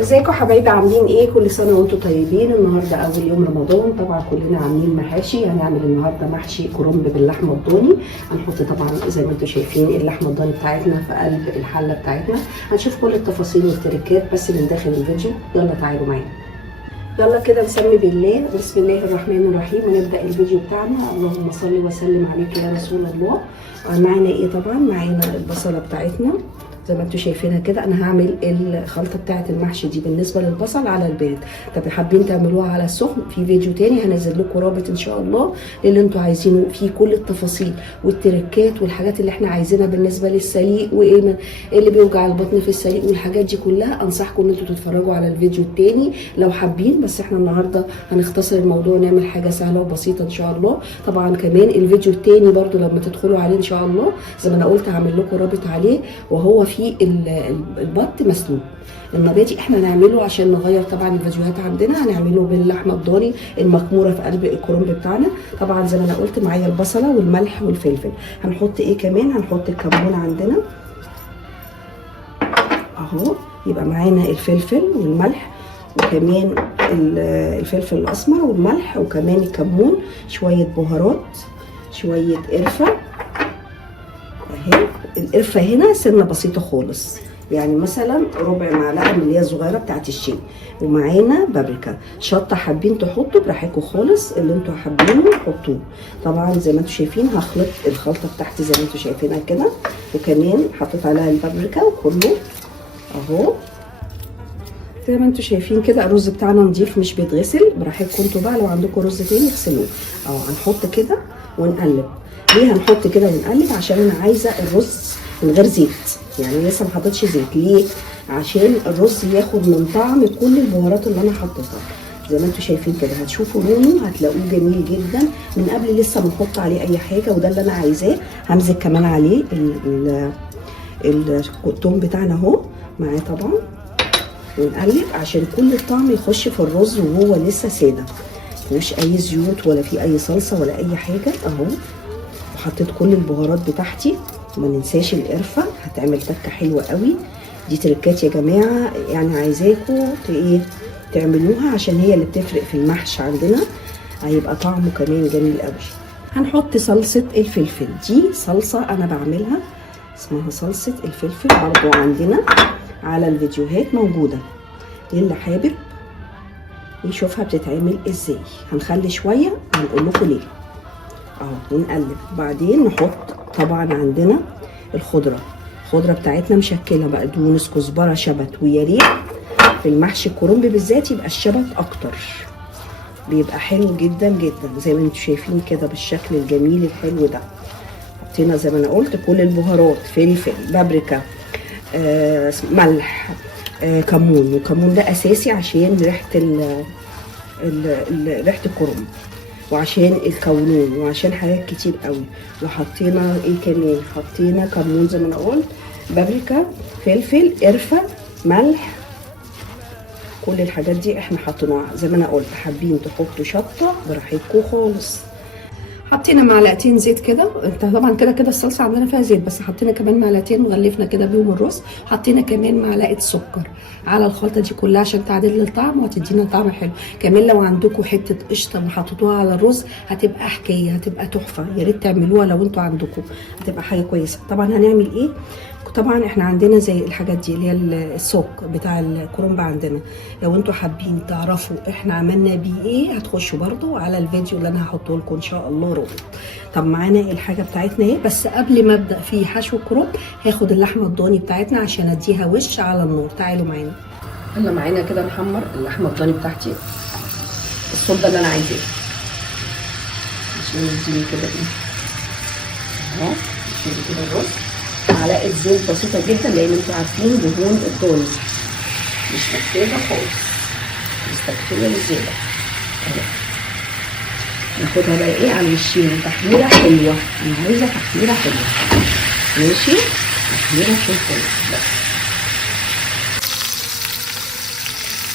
ازيكم حبايبي، عاملين ايه؟ كل سنه وانتم طيبين. النهارده اول يوم رمضان، طبعا كلنا عاملين محاشي. هنعمل النهارده محشي كرنب باللحمه الضاني. هنحط طبعا زي ما انتم شايفين اللحمه الضاني بتاعتنا في قلب الحله بتاعتنا. هنشوف كل التفاصيل والتركات بس من داخل الفيديو. يلا تعالوا معانا. يلا كده نسمي بالله. بسم الله الرحمن الرحيم، ونبدا الفيديو بتاعنا. اللهم صل وسلم عليك يا رسول الله. معانا ايه؟ طبعا معانا البصله بتاعتنا زي ما انتم شايفينها كده. انا هعمل الخلطه بتاعه المحشي دي بالنسبه للبصل على البارد. طب حابين تعملوها على السخن، في فيديو تاني هنزل لكم رابط ان شاء الله للي انتم عايزينه، فيه كل التفاصيل والتركات والحاجات اللي احنا عايزينها بالنسبه للسليق، وايه اللي بيوجع البطن في السليق والحاجات دي كلها. انصحكم ان انتم تتفرجوا على الفيديو التاني لو حابين، بس احنا النهارده هنختصر الموضوع ونعمل حاجه سهله وبسيطه ان شاء الله. طبعا كمان الفيديو التاني برده لما تدخلوا عليه ان شاء الله زي ما انا قلت هعمل لكم رابط عليه، وهو في البط مسلوق. النباتي احنا نعمله عشان نغير طبعا الفيديوهات عندنا، هنعمله باللحمه الضاني المكموره في قلب الكرنب بتاعنا. طبعا زي ما انا قلت معايا البصله والملح والفلفل. هنحط ايه كمان؟ هنحط الكمون عندنا اهو. يبقى معانا الفلفل والملح وكمان الفلفل الاسمر والملح وكمان الكمون، شويه بهارات، شويه قرفه اهي. القرفه هنا سنه بسيطه خالص، يعني مثلا ربع معلقه من اللي هي الصغيره بتاعت الشاي. ومعانا بابريكا. شطه حابين تحطوا براحتكم خالص، اللي انتوا حابينه حطوه. طبعا زي ما انتوا شايفين هخلط الخلطه بتاعتي زي ما انتوا شايفينها كده، وكمان حطيت عليها البابريكا وكله اهو زي ما انتوا شايفين كده. الرز بتاعنا نضيف مش بيتغسل، براحتكم انتوا بقى لو عندكم رز تاني اغسلوه اهو. هنحط كده ونقلب. ليه هنحط كده ونقلب؟ عشان انا عايزه الرز من غير زيت، يعني لسه ما حطيتش زيت. ليه؟ عشان الرز ياخد من طعم كل البهارات اللي انا حطيتها. زي ما انتوا شايفين كده هتشوفوا لونه هتلاقوه جميل جدا من قبل لسه ما نحط عليه اي حاجه، وده اللي انا عايزاه. همزج كمان عليه الثوم بتاعنا اهو معاه طبعا، ونقلب عشان كل الطعم يخش في الرز وهو لسه ساده، مفيهوش اي زيوت ولا في اي صلصه ولا اي حاجه اهو. وحطيت كل البهارات بتاعتي، وما ننساش القرفه هتعمل تكه حلوه قوي. دي تركات يا جماعه، يعني عايزاكم تعملوها عشان هي اللي بتفرق في المحشي عندنا، هيبقى طعمه كمان جميل قوي. هنحط صلصه الفلفل. دي صلصه انا بعملها اسمها صلصه الفلفل، برضو عندنا على الفيديوهات موجوده اللي حابب يشوفها بتتعمل ازاي. هنخلي شويه هنقول لكم ليه اهو. ونقلب وبعدين نحط طبعا عندنا الخضره بتاعتنا مشكله، بقدونس، كزبره، شبت. ويا ريت في المحشي الكرنب بالذات يبقى الشبت اكتر، بيبقى حلو جدا جدا زي ما انتم شايفين كده بالشكل الجميل الحلو ده. حطينا زي ما انا قلت كل البهارات، فلفل، بابريكا، ملح، كمون. والكمون ده اساسي عشان ريحه ريحه الكرنب، وعشان الكونون، وعشان حاجات كتير قوي. وحطينا ايه كمان؟ حطينا كمون زي ما انا قلت، بابريكا، فلفل، قرفه، ملح. كل الحاجات دي احنا حطيناها زي ما انا قلت. حابين تحطوا شطه براحتكم خالص. حطينا معلقتين زيت كده. انت طبعا كده كده الصلصه عندنا فيها زيت، بس حطينا كمان معلقتين وغلفنا كده بيهم الرز. حطينا كمان معلقه سكر على الخلطه دي كلها عشان تعدل الطعم وهتدينا طعم حلو. كمان لو عندكم حته قشطه وحطيتوها على الرز هتبقى حكايه، هتبقى تحفه. يا ريت تعملوها لو انتوا عندكم، هتبقى حاجه كويسه. طبعا هنعمل ايه؟ طبعا احنا عندنا زي الحاجات دي اللي هي الصوك بتاع الكرنب عندنا. لو انتوا حابين تعرفوا احنا عملنا بيه ايه هتخشوا برضو على الفيديو اللي انا هحطه لكم ان شاء الله رابط. طب معانا الحاجه بتاعتنا ايه؟ بس قبل ما ابدا في حشو الكرنب هاخد اللحمه الضاني بتاعتنا عشان اديها وش على النار. تعالوا معانا. يلا معانا كده نحمر اللحمه الضاني بتاعتي الصوص ده اللي انا عايزاه عشان نديني كده ايه اهو. نشيل كده الرز، معلقه زيت بسيطه جدا لان انتوا عارفين دهون الضاني مش محتاجه خالص، مستكفيه للزياده اهو. ناخدها بقى ايه على الوشين تحميره حلوه. انا عايزه تحميره حلوه ماشي، تحميره حلوه بس.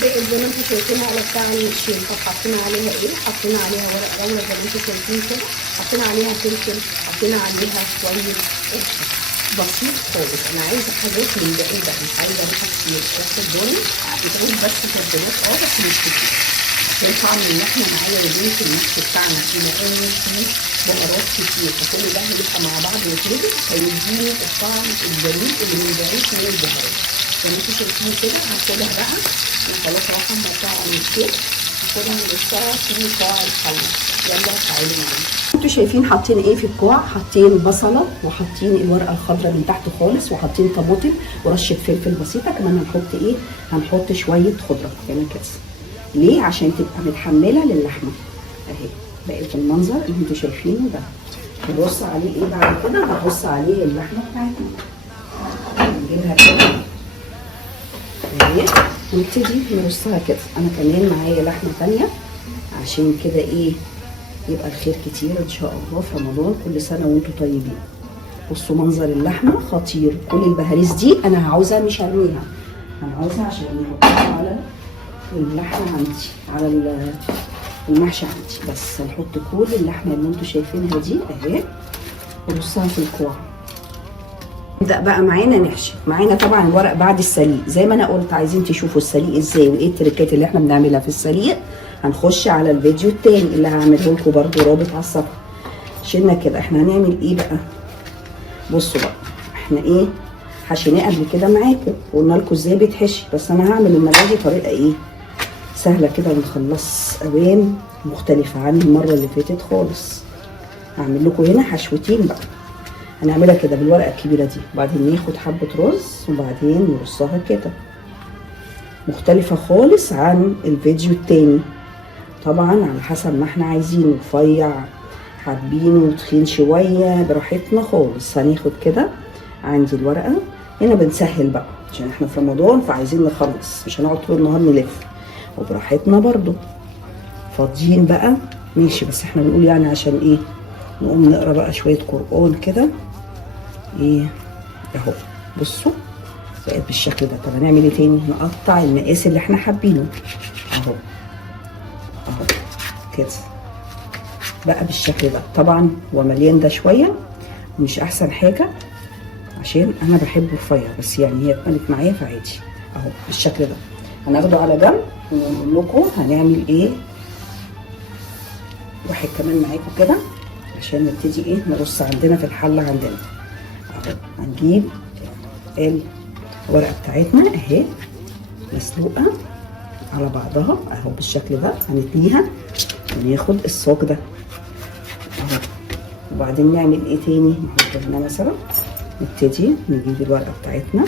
بقى زي ما انتوا شايفينها على بتاع الوشين. طب حطينا عليها ايه؟ حطينا عليها ورق لورا زي ما انتوا شايفين كده، حطينا عليها فلفل، حطينا عليها شويه قرفه بسيط خالص. انا عايزه حاجات من بعيده، مش عايزه ريحه كتير. واخد بالي بتعوز بس كربونات بس مش كتير، عشان طعم اللحمه معايا يدين في المحشي بتاعنا بما ان فيه بهارات كتير، فكل ده هيبقى مع بعض وكده هيديني الطعم الجميل اللي من بعيد من البهارات. زي ما انتوا شايفين كده هاخدها بقى، انا خلاص اهو حمرتها على الكيك، هاخدها نرصها في قاع الحله. يلا تعالوا معايا. انتوا شايفين حاطين ايه في الكوع؟ حاطين بصله، وحاطين الورقه الخضراء من تحت خالص، وحاطين طماطم ورشه فلفل بسيطه. كمان هنحط ايه؟ هنحط شويه خضره كمان كده. ليه؟ عشان تبقى متحمله للحمه اهي. بقيت المنظر اللي انتوا شايفينه ده. هنرص عليه ايه بعد كده؟ هنرص عليه اللحمه بتاعتنا، نجيبها كده اهي ونبتدي نرصها كده. انا كمان معايا لحمه ثانيه، عشان كده ايه يبقى الخير كتير ان شاء الله في رمضان. كل سنه وانتم طيبين. بصوا منظر اللحمه خطير. كل البهاريز دي انا هعوزها مش هرميها، انا عاوزها عشان نحطها على اللحمه عندي، على المحشي عندي. بس هنحط كل اللحمه اللي انتم شايفينها دي اهي ونرصها في الكوع. نبدا بقى معانا نحشي. معانا طبعا الورق بعد السليق، زي ما انا قلت عايزين تشوفوا السليق ازاي وايه التريكات اللي احنا بنعملها في السليق، هنخش على الفيديو التاني اللي هعمله لكم برده رابط على الصفحه. شلنا كده. احنا هنعمل ايه بقى؟ بصوا بقى، احنا ايه حشيناه قبل كده معاكم وقلنا لكم ازاي بيتحشي، بس انا هعمل المره دي طريقه ايه سهله كده ونخلص اوام مختلفه عن المره اللي فاتت خالص. هعمل لكم هنا حشوتين بقى. هنعملها كده بالورقه الكبيره دي، وبعدين ناخد حبه رز وبعدين نرصها كده. مختلفه خالص عن الفيديو التاني طبعا، على حسب ما احنا عايزينه، رفيع حابينه تخين شويه براحتنا خالص. هناخد كده عندي الورقه هنا، بنسهل بقى عشان احنا في رمضان فعايزين نخلص، مش هنقعد طول النهار نلف، وبراحتنا برضو فاضيين بقى ماشي. بس احنا بنقول يعني عشان ايه نقوم نقرا بقى شويه قرآن كده ايه اهو. بصوا بقت بالشكل ده. طب هنعمل ايه تاني؟ نقطع المقاس اللي احنا حابينه اهو اهو كده بقى بالشكل ده. طبعا هو مليان ده شويه مش احسن حاجه عشان انا بحبه رفيع، بس يعني هي اتقلت معايا فعادي اهو بالشكل ده. هناخده على جنب ونقول لكم هنعمل ايه واحد كمان معاكم كده عشان نبتدي ايه نرص عندنا في الحله عندنا اهو. هنجيب الورقه بتاعتنا اهي مسلوقه على بعضها اهو بالشكل ده. هنتنيها وناخد الصاج ده اهو، وبعدين نعمل ايه تاني؟ نحط هنا مثلا، نبتدي نجيب الورقه بتاعتنا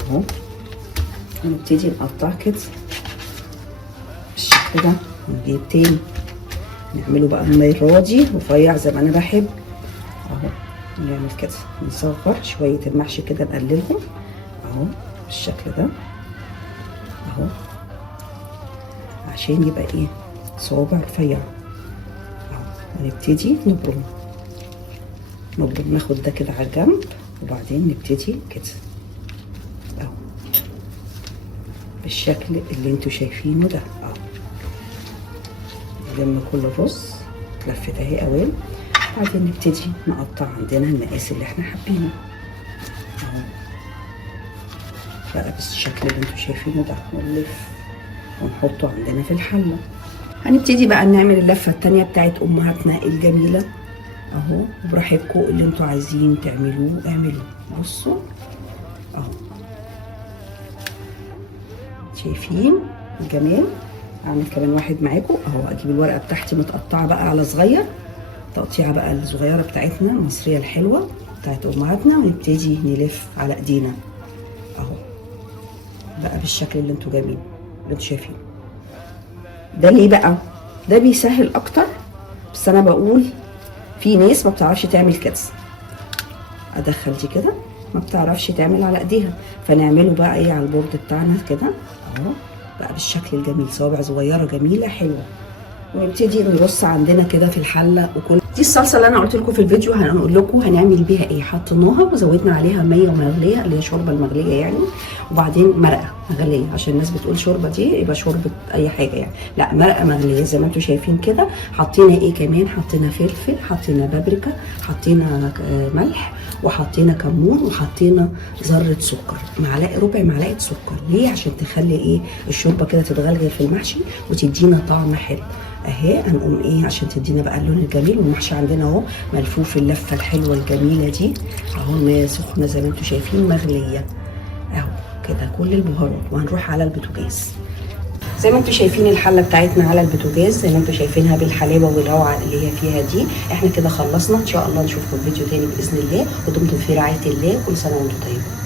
اهو ونبتدي نقطع كده بالشكل ده. ونجيب تاني نعمله بقى المره دي رفيع زي ما انا بحب اهو. نعمل كده نصغر شويه المحشي كده نقللهم اهو بالشكل ده اهو، عشان يبقى ايه صوابع رفيع اهو. ونبتدي نبرم ناخد ده كده على الجنب، وبعدين نبتدي كده اهو بالشكل اللي انتوا شايفينه ده اهو. نلم كل الرز اتلفت اهي اوام، بعدين نبتدي نقطع عندنا المقاس اللي احنا حابينه اهو بقى بالشكل اللي انتوا شايفينه ده، ونلف ونحطه عندنا في الحله. هنبتدي بقى نعمل اللفه التانيه بتاعت امهاتنا الجميله اهو، براحتكم اللي انتوا عايزين تعملوه اعملوه. بصوا اهو شايفين الجمال. اعمل كمان واحد معاكم اهو. اجيب الورقه بتاعتي متقطعه بقى على صغير، تقطيعه بقى الصغيره بتاعتنا المصريه الحلوه بتاعت امهاتنا، ونبتدي نلف على ايدينا اهو بقى بالشكل اللي انتوا جايبينه اللي انتوا شايفينه ده. ليه بقى؟ ده بيسهل اكتر، بس انا بقول في ناس ما بتعرفش تعمل كده. ادخل دي كده ما بتعرفش تعمل على ايديها، فنعمله بقى ايه على البورد بتاعنا كده اهو بقى بالشكل الجميل. صوابع صغيره جميله حلوه، ونبتدي نرص عندنا كده في الحله. وكل دي الصلصه اللي انا قلت لكم في الفيديو هنقول لكم هنعمل بيها ايه. حطيناها وزودنا عليها ميه مغليه اللي هي شوربه المغليه يعني، وبعدين مرقه مغليه عشان الناس بتقول شوربه دي يبقى شوربه اي حاجه يعني، لا مرقه مغليه زي ما انتم شايفين كده. حطينا ايه كمان؟ حطينا فلفل، حطينا بابريكا، حطينا ملح، وحطينا كمون، وحطينا ذره سكر، معلقه ربع معلقه سكر. ليه؟ عشان تخلي ايه الشوربه كده تتغلغل في المحشي وتدينا طعم حلو. اهي هنقوم ايه عشان تدينا بقى اللون الجميل. والمحشي عندنا اهو ملفوف اللفه الحلوه الجميله دي اهو، الميه سخنه زي ما انتم شايفين مغليه اهو كده كل البهارات. وهنروح على البوتاجاز زي ما انتم شايفين الحله بتاعتنا على البوتاجاز زي ما انتم شايفينها بالحلاوه والروعه اللي هي فيها دي. احنا كده خلصنا، ان شاء الله نشوفكم في فيديو تاني باذن الله، ودمتم في رعايه الله. كل سنه وانتم طيبين.